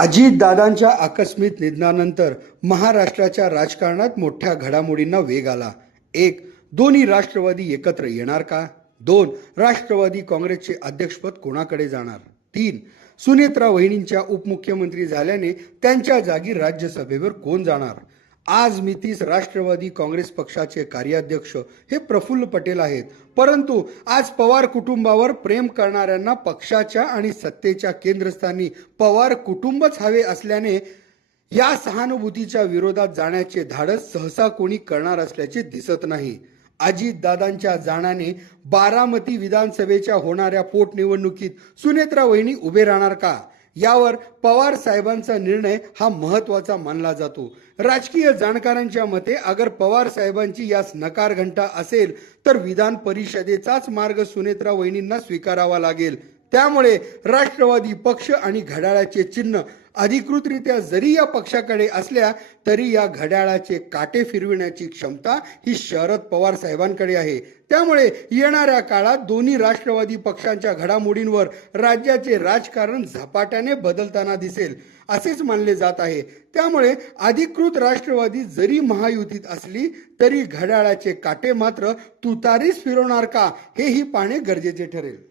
अजितदादांच्या आकस्मिक निधनानंतर महाराष्ट्राच्या राजकारणात मोठ्या घडामोडींना वेग आला. एक, दोन्ही राष्ट्रवादी एकत्र येणार का? दोन, राष्ट्रवादी काँग्रेसचे अध्यक्षपद कोणाकडे जाणार? तीन, सुनेत्रा वहिनींच्या उपमुख्यमंत्री झाल्याने त्यांच्या जागी राज्यसभेवर कोण जाणार? आज मितीस राष्ट्रवादी काँग्रेस पक्षाचे कार्याध्यक्ष हे प्रफुल्ल पटेल आहेत. परंतु आज पवार कुटुंबावर प्रेम करणाऱ्यांना पक्षाच्या आणि सत्तेच्या केंद्रस्थानी पवार कुटुंबच हवे असल्याने या सहानुभूतीच्या विरोधात जाण्याचे धाडस सहसा कोणी करणार असल्याचे दिसत नाही. अजितदादांच्या जाण्याने बारामती विधानसभेच्या होणाऱ्या पोटनिवडणुकीत सुनेत्रा वहिनी उभे राहणार का, यावर पवार साहेबांचा निर्णय हा महत्त्वाचा मानला जातो. राजकीय जाणकारांच्या मते अगर पवार साहेबांची यास नकार घंटा असेल तर विधान परिषदेचाच मार्ग सुनेत्रा वहिनींना स्वीकारावा लागेल. त्यामुळे राष्ट्रवादी पक्ष आणि घड्याळाचे चिन्ह अधिकृतरित्या जरी या पक्षाकडे असल्या तरी या घड्याळाचे काटे फिरविण्याची क्षमता ही शरद पवार साहेबांकडे आहे. त्यामुळे येणाऱ्या काळात दोन्ही राष्ट्रवादी पक्षांच्या घडामोडींवर राज्याचे राजकारण झपाट्याने बदलताना दिसेल असेच मानले जात आहे. त्यामुळे अधिकृत राष्ट्रवादी जरी महायुतीत असली तरी घड्याळाचे काटे मात्र तुतारीच फिरवणार का, हेही पाहणे गरजेचे ठरेल.